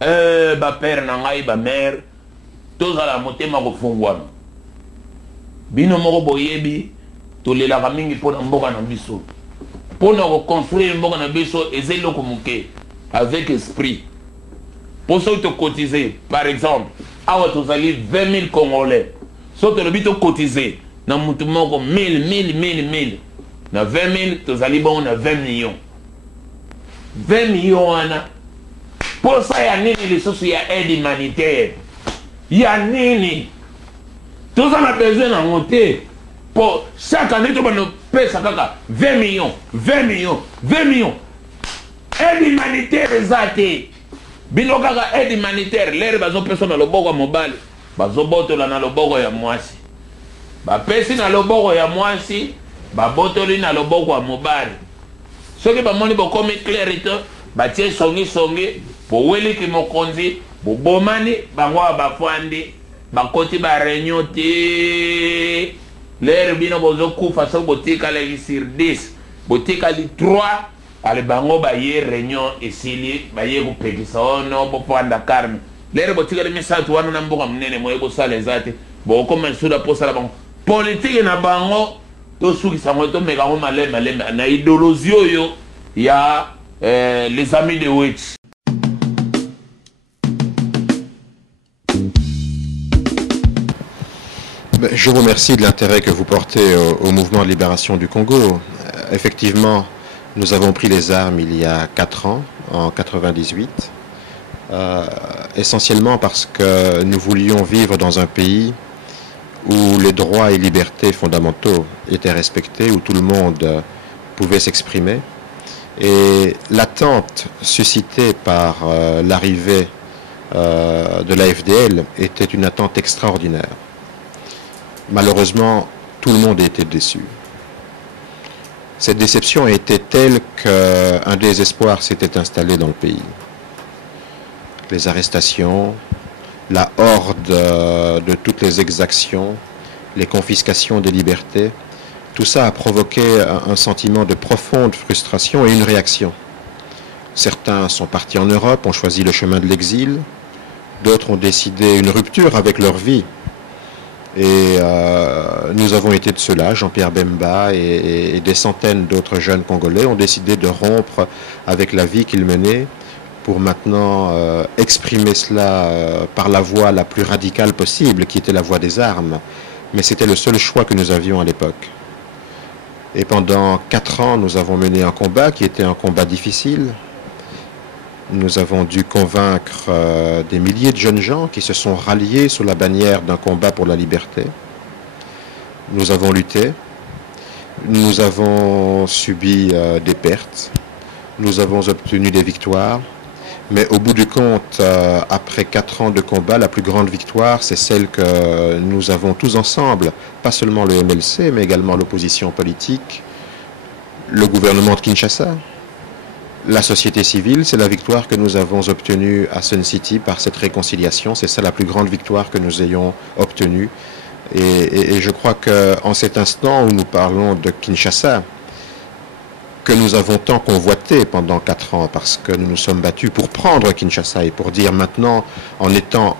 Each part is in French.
Ba père na ngai ba mère tozala motema kofungwana bino moko boyebi tolelaka mingi mpona mboka na biso mpona koconstruire mboka na biso eza eloko moke avec esprit mpo soki tocotize par exemple awa tozali 20 000 congolais soki tolobi tocotize na mutu moko 1000 na 20 000 tozali bongo na 20 millions 20 millions wana posa ya nini lisusu ya aide humanitaire ya nini toza na besoin nango te po chaque année tobana pesa kaka 20 millions aide humanitaire eza te bino kaka aide humanitaire lere bazopesa na loboko ya mobali bazobotola na loboko ya mwasi bapesi na loboko ya mwasi babotoli na loboko ya mobali soki bamoni bokomi clarité batie songi po weliki mokonzi bobomani bango bafandi bakoti ba réunion te lere bino bozokufa soki botikali sur 10 botikali 3 ale bango baye réunion esili baye kopekisa ono bopanda karme lere botikali misatu wana na mboka munene moye bosala eza te bokoma lisuda posala bango politike na bango tosukisa yango tomeka yango maleme na idéologie oyo ya les amis de Witch. Je vous remercie de l'intérêt que vous portez au mouvement de libération du Congo. Effectivement, nous avons pris les armes il y a 4 ans, en 98, essentiellement parce que nous voulions vivre dans un pays où les droits et libertés fondamentaux étaient respectés, où tout le monde pouvait s'exprimer. Et l'attente suscitée par l'arrivée de la FDL était une attente extraordinaire. Malheureusement, tout le monde était déçu. Cette déception était telle qu'un désespoir s'était installé dans le pays. Les arrestations, la horde de toutes les exactions, les confiscations des libertés, tout ça a provoqué un sentiment de profonde frustration et une réaction. Certains sont partis en Europe, ont choisi le chemin de l'exil, d'autres ont décidé une rupture avec leur vie. Et nous avons été de cela, Jean-Pierre Bemba et des centaines d'autres jeunes Congolais ont décidé de rompre avec la vie qu'ils menaient pour maintenant exprimer cela par la voie la plus radicale possible, qui était la voie des armes. Mais c'était le seul choix que nous avions à l'époque. Et pendant 4 ans, nous avons mené un combat qui était un combat difficile. Nous avons dû convaincre des milliers de jeunes gens qui se sont ralliés sous la bannière d'un combat pour la liberté. Nous avons lutté. Nous avons subi des pertes. Nous avons obtenu des victoires. Mais au bout du compte, après 4 ans de combat, la plus grande victoire, c'est celle que nous avons tous ensemble, pas seulement le MLC, mais également l'opposition politique, le gouvernement de Kinshasa, la société civile. C'est la victoire que nous avons obtenue à Sun City par cette réconciliation. C'est ça la plus grande victoire que nous ayons obtenue. Et je crois qu'en cet instant où nous parlons de Kinshasa, que nous avons tant convoité pendant 4 ans, parce que nous nous sommes battus pour prendre Kinshasa et pour dire maintenant, en étant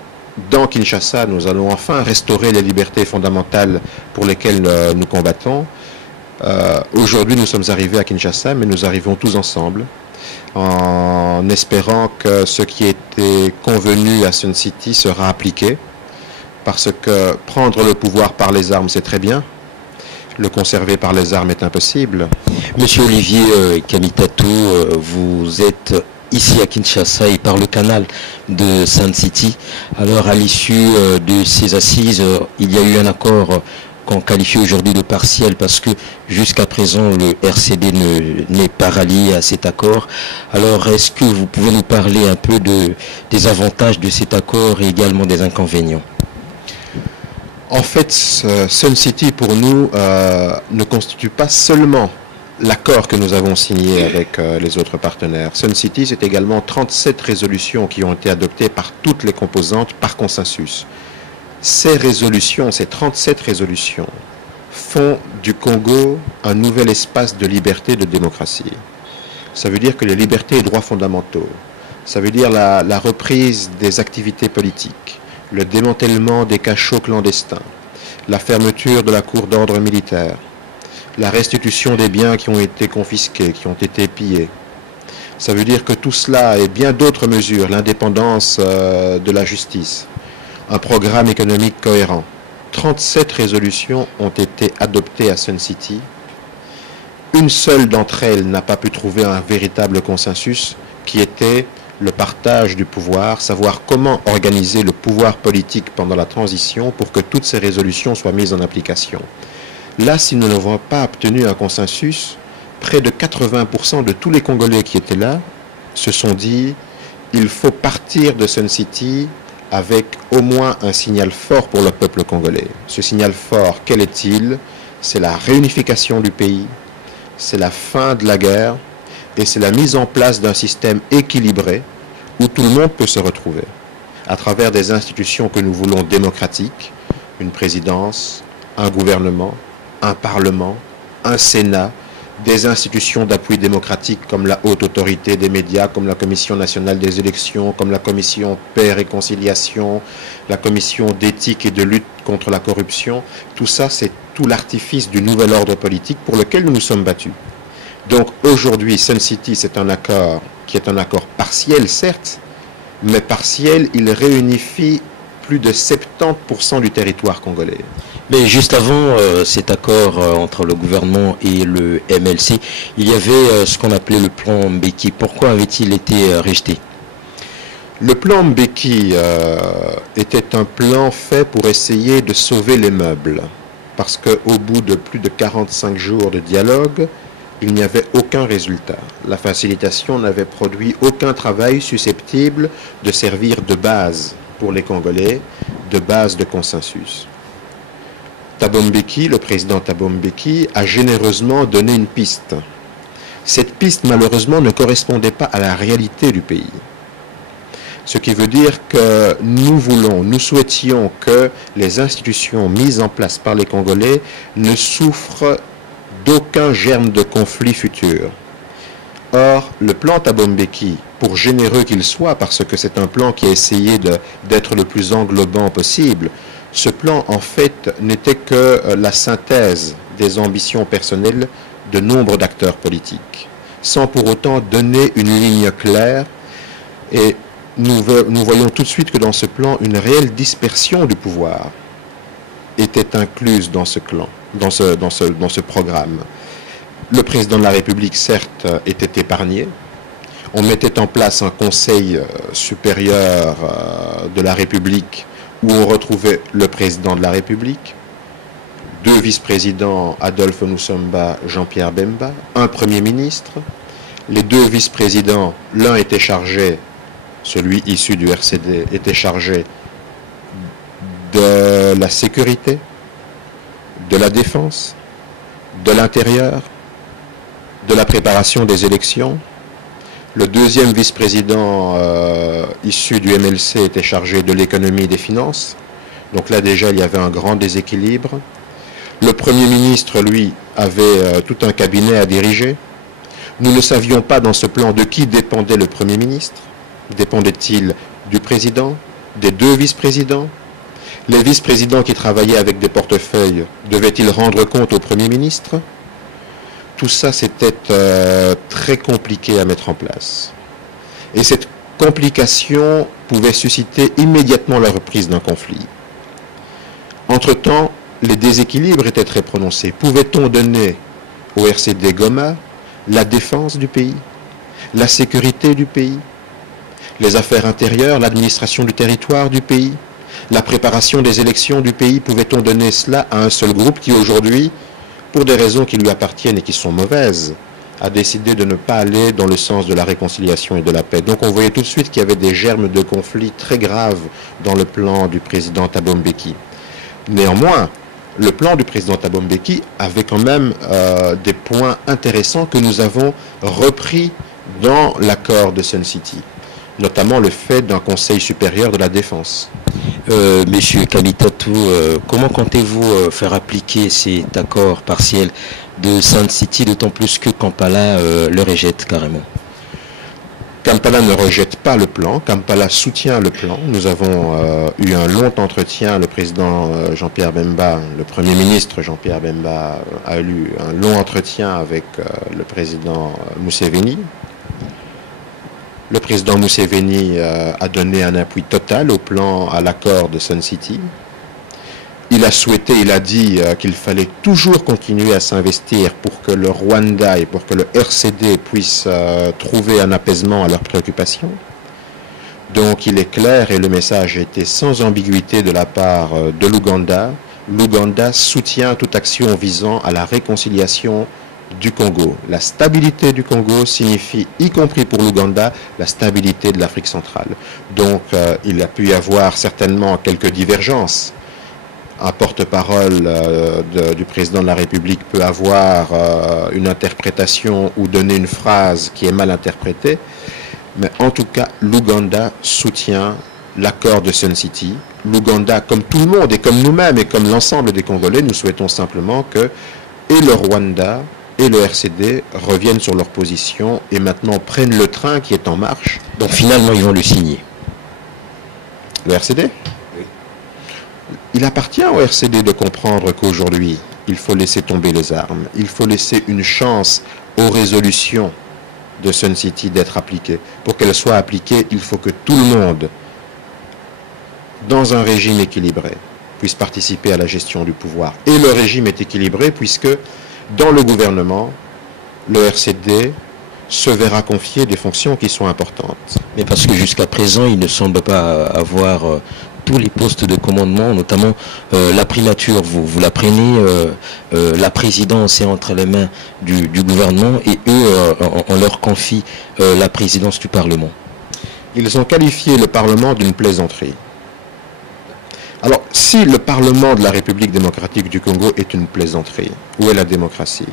dans Kinshasa, nous allons enfin restaurer les libertés fondamentales pour lesquelles nous combattons. Aujourd'hui, nous sommes arrivés à Kinshasa, mais nous arrivons tous ensemble, en espérant que ce qui était convenu à Sun City sera appliqué, parce que prendre le pouvoir par les armes, c'est très bien. Le conserver par les armes est impossible. Monsieur Olivier Kamitatou, vous êtes ici à Kinshasa et par le canal de Sun City. Alors à l'issue de ces assises, il y a eu un accord qu'on qualifie aujourd'hui de partiel parce que jusqu'à présent le RCD n'est pas rallié à cet accord. Alors est-ce que vous pouvez nous parler un peu des avantages de cet accord et également des inconvénients? En fait, Sun City, pour nous, ne constitue pas seulement l'accord que nous avons signé avec les autres partenaires. Sun City, c'est également 37 résolutions qui ont été adoptées par toutes les composantes par consensus. Ces résolutions, ces 37 résolutions, font du Congo un nouvel espace de liberté et de démocratie. Ça veut dire que les libertés et droits fondamentaux, Ça veut dire la reprise des activités politiques, le démantèlement des cachots clandestins, la fermeture de la cour d'ordre militaire, la restitution des biens qui ont été confisqués, qui ont été pillés. Ça veut dire que tout cela et bien d'autres mesures, l'indépendance de la justice, un programme économique cohérent. 37 résolutions ont été adoptées à Sun City. Une seule d'entre elles n'a pas pu trouver un véritable consensus, qui était le partage du pouvoir, savoir comment organiser le pouvoir politique pendant la transition pour que toutes ces résolutions soient mises en application. Là, si nous n'avons pas obtenu un consensus, près de 80% de tous les Congolais qui étaient là se sont dit il faut partir de Sun City avec au moins un signal fort pour le peuple congolais. Ce signal fort, quel est-il? C'est la réunification du pays, c'est la fin de la guerre et c'est la mise en place d'un système équilibré où tout le monde peut se retrouver à travers des institutions que nous voulons démocratiques, une présidence, un gouvernement, un parlement, un Sénat, des institutions d'appui démocratique comme la haute autorité des médias, comme la Commission nationale des élections, comme la Commission paix et réconciliation, la Commission d'éthique et de lutte contre la corruption. Tout ça, c'est tout l'artifice du nouvel ordre politique pour lequel nous nous sommes battus. Donc aujourd'hui, Sun City, c'est un accord qui est un accord partiel, certes, mais partiel, il réunifie plus de 70% du territoire congolais. Mais juste avant cet accord entre le gouvernement et le MLC, il y avait ce qu'on appelait le plan Mbeki. Pourquoi avait-il été rejeté? Le plan Mbeki était un plan fait pour essayer de sauver les meubles. Parce qu'au bout de plus de 45 jours de dialogue, il n'y avait aucun résultat. La facilitation n'avait produit aucun travail susceptible de servir de base pour les Congolais, de base de consensus. Thabo Mbeki, le président Thabo Mbeki, a généreusement donné une piste. Cette piste, malheureusement, ne correspondait pas à la réalité du pays. Ce qui veut dire que nous souhaitions que les institutions mises en place par les Congolais ne souffrent d'aucun germe de conflit futur. Or, le plan Thabo Mbeki, pour généreux qu'il soit, parce que c'est un plan qui a essayé d'être le plus englobant possible, ce plan, en fait, n'était que la synthèse des ambitions personnelles de nombre d'acteurs politiques, sans pour autant donner une ligne claire. Et nous voyons tout de suite que dans ce plan, une réelle dispersion du pouvoir était incluse dans ce programme. Le président de la République, certes, était épargné. On mettait en place un conseil supérieur de la République où on retrouvait le président de la République, 2 vice-présidents, Adolphe Moussomba, Jean-Pierre Bemba, un premier ministre. Les 2 vice-présidents, l'un était chargé, celui issu du RCD, était chargé de la sécurité, de la défense, de l'intérieur, de la préparation des élections. Le 2e vice-président issu du MLC était chargé de l'économie et des finances. Donc là déjà il y avait un grand déséquilibre. Le Premier ministre, lui, avait tout un cabinet à diriger. Nous ne savions pas dans ce plan de qui dépendait le Premier ministre. Dépendait-il du président, des 2 vice-présidents? Les vice-présidents qui travaillaient avec des portefeuilles, devaient-ils rendre compte au Premier ministre? Tout ça, c'était très compliqué à mettre en place. Et cette complication pouvait susciter immédiatement la reprise d'un conflit. Entre-temps, les déséquilibres étaient très prononcés. Pouvait-on donner au RCD Goma la défense du pays, la sécurité du pays, les affaires intérieures, l'administration du territoire du pays, la préparation des élections du pays? Pouvait-on donner cela à un seul groupe qui aujourd'hui, pour des raisons qui lui appartiennent et qui sont mauvaises, a décidé de ne pas aller dans le sens de la réconciliation et de la paix? Donc on voyait tout de suite qu'il y avait des germes de conflit très graves dans le plan du président Thabo Mbeki. Néanmoins, le plan du président Thabo Mbeki avait quand même des points intéressants que nous avons repris dans l'accord de Sun City, notamment le fait d'un conseil supérieur de la défense. Monsieur Kamitatou, comment comptez-vous faire appliquer cet accord partiel de Sun City, d'autant plus que Kampala le rejette carrément? Kampala ne rejette pas le plan, Kampala soutient le plan. Nous avons eu un long entretien, le président Jean-Pierre Bemba, le Premier ministre Jean-Pierre Bemba a eu un long entretien avec le président Museveni. Le président Museveni a donné un appui total au plan, à l'accord de Sun City. Il a souhaité, il a dit qu'il fallait toujours continuer à s'investir pour que le Rwanda et pour que le RCD puissent trouver un apaisement à leurs préoccupations. Donc il est clair et le message a été sans ambiguïté de la part de l'Ouganda. L'Ouganda soutient toute action visant à la réconciliation du Congo. La stabilité du Congo signifie, y compris pour l'Ouganda, la stabilité de l'Afrique centrale. Donc il a pu y avoir certainement quelques divergences. Un porte-parole du président de la République peut avoir une interprétation ou donner une phrase qui est mal interprétée, mais en tout cas, l'Ouganda soutient l'accord de Sun City. L'Ouganda, comme tout le monde et comme nous-mêmes et comme l'ensemble des Congolais, nous souhaitons simplement que et le Rwanda et le RCD reviennent sur leur position et maintenant prennent le train qui est en marche. Donc finalement, ils vont le signer. Le RCD ? Il appartient au RCD de comprendre qu'aujourd'hui, il faut laisser tomber les armes. Il faut laisser une chance aux résolutions de Sun City d'être appliquées. Pour qu'elles soient appliquées, il faut que tout le monde, dans un régime équilibré, puisse participer à la gestion du pouvoir. Et le régime est équilibré puisque dans le gouvernement, le RCD se verra confier des fonctions qui sont importantes. Mais parce que jusqu'à présent, il ne semble pas avoir tous les postes de commandement, notamment la primature, vous la prenez, la présidence est entre les mains du gouvernement et eux, on leur confie la présidence du Parlement. Ils ont qualifié le Parlement d'une plaisanterie. Alors, si le Parlement de la République démocratique du Congo est une plaisanterie, où est la démocratie?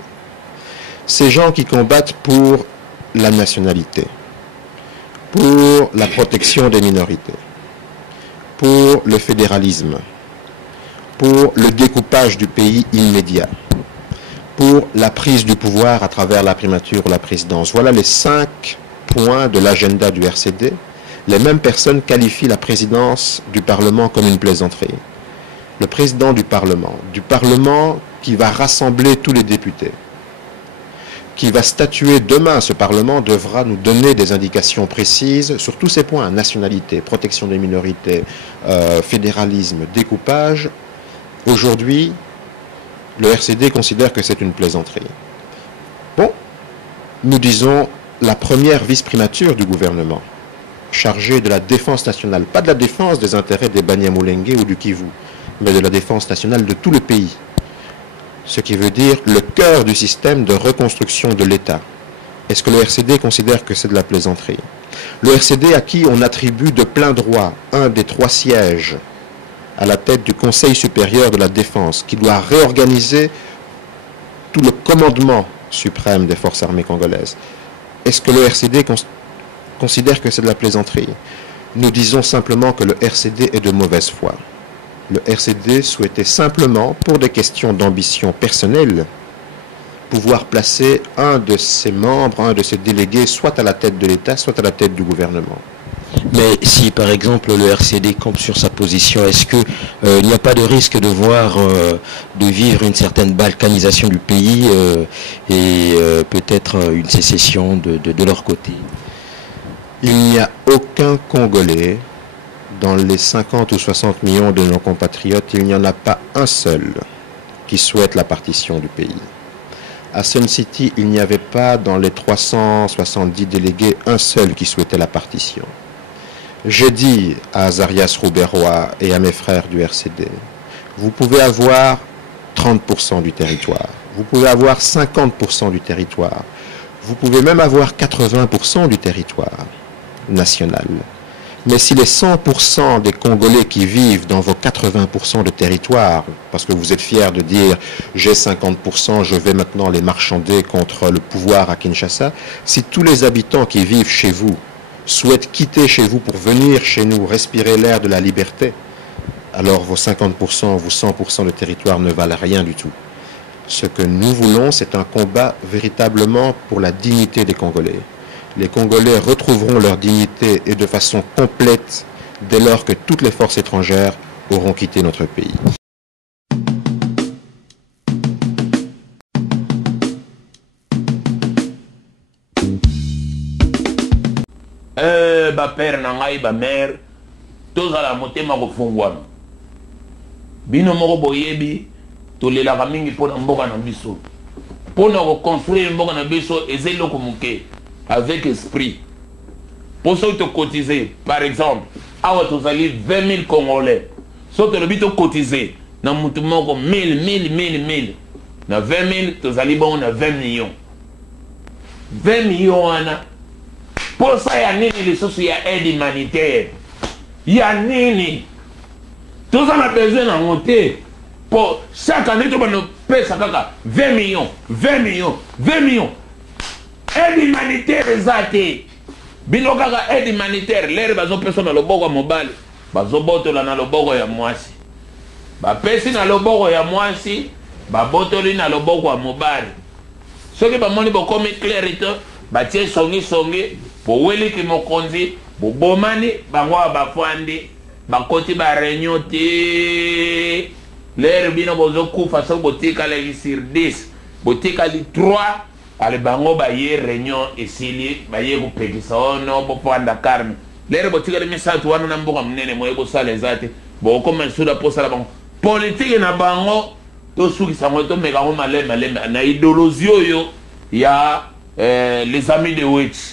Ces gens qui combattent pour la nationalité, pour la protection des minorités, pour le fédéralisme, pour le découpage du pays immédiat, pour la prise du pouvoir à travers la primature ou la présidence. Voilà les 5 points de l'agenda du RCD. Les mêmes personnes qualifient la présidence du Parlement comme une plaisanterie. Le président du Parlement qui va rassembler tous les députés, qui va statuer demain, ce Parlement devra nous donner des indications précises sur tous ces points, nationalité, protection des minorités, fédéralisme, découpage. Aujourd'hui, le RCD considère que c'est une plaisanterie. Bon, nous disons la première vice-primature du gouvernement, chargée de la défense nationale, pas de la défense des intérêts des Banyamulenge ou du Kivu, mais de la défense nationale de tout le pays. Ce qui veut dire le cœur du système de reconstruction de l'État. Est-ce que le RCD considère que c'est de la plaisanterie? Le RCD à qui on attribue de plein droit un des 3 sièges à la tête du Conseil supérieur de la défense, qui doit réorganiser tout le commandement suprême des forces armées congolaises. Est-ce que le RCD considère que c'est de la plaisanterie? Nous disons simplement que le RCD est de mauvaise foi. Le RCD souhaitait simplement, pour des questions d'ambition personnelle, pouvoir placer un de ses membres, un de ses délégués, soit à la tête de l'État, soit à la tête du gouvernement. Mais si, par exemple, le RCD campe sur sa position, est-ce qu'il n'y a pas de risque de voir, de vivre une certaine balkanisation du pays et peut-être une sécession de leur côté? Il n'y a aucun Congolais dans les 50 ou 60 millions de nos compatriotes, il n'y en a pas un seul qui souhaite la partition du pays. À Sun City, il n'y avait pas dans les 370 délégués un seul qui souhaitait la partition. J'ai dit à Azarias Rouberois et à mes frères du RCD, vous pouvez avoir 30% du territoire, vous pouvez avoir 50% du territoire, vous pouvez même avoir 80% du territoire national. Mais si les 100% des Congolais qui vivent dans vos 80% de territoire, parce que vous êtes fiers de dire « j'ai 50%, je vais maintenant les marchander contre le pouvoir à Kinshasa », si tous les habitants qui vivent chez vous souhaitent quitter chez vous pour venir chez nous respirer l'air de la liberté, alors vos 50%, vos 100% de territoire ne valent rien du tout. Ce que nous voulons, c'est un combat véritablement pour la dignité des Congolais. les Congolais retrouveront leur dignité et de façon complète dès lors que toutes les forces étrangères auront quitté notre pays. Ba père na ngai ba mère tozala motema kofungwana bino moko boyebi tolelaka mingi mpona mboka na biso mpona koconstruire mboka na biso eza eloko moke avec esprit mpo soki tocotize par exemple awa tozali 20 000 congolais soki tolobi tocotize na mutu moko 1000 na 20 000 tozali bongo na 20 millions 20 millions wana posa ya nini lisusu ya aide humanitaire ya nini toza na besoin nango te po chaque année tobana pesa kaka 20 millions aide humanitaire eza te bino kaka aide humanitaire lere bazopesa na loboko ya mobali bazobotola na loboko ya mwasi bapesi na loboko ya mwasi babotoli na loboko ya mobali soki bamoni bokomi clair to batie songi boweliki mokonzi bobomani bango bafandi bakoti ba réunion te lere bino bozokufa soki botikalaki sur 10 botikali 3 ale bango baye réunion esili baye kopekisa ono bopanda karme lere botikali misatu wana na mboka munene moye bosala eza te bokoma lisuda posala bango politike na bango tosukisa ngo tomekango maleme na idéologie oyo ya les amis de Witch.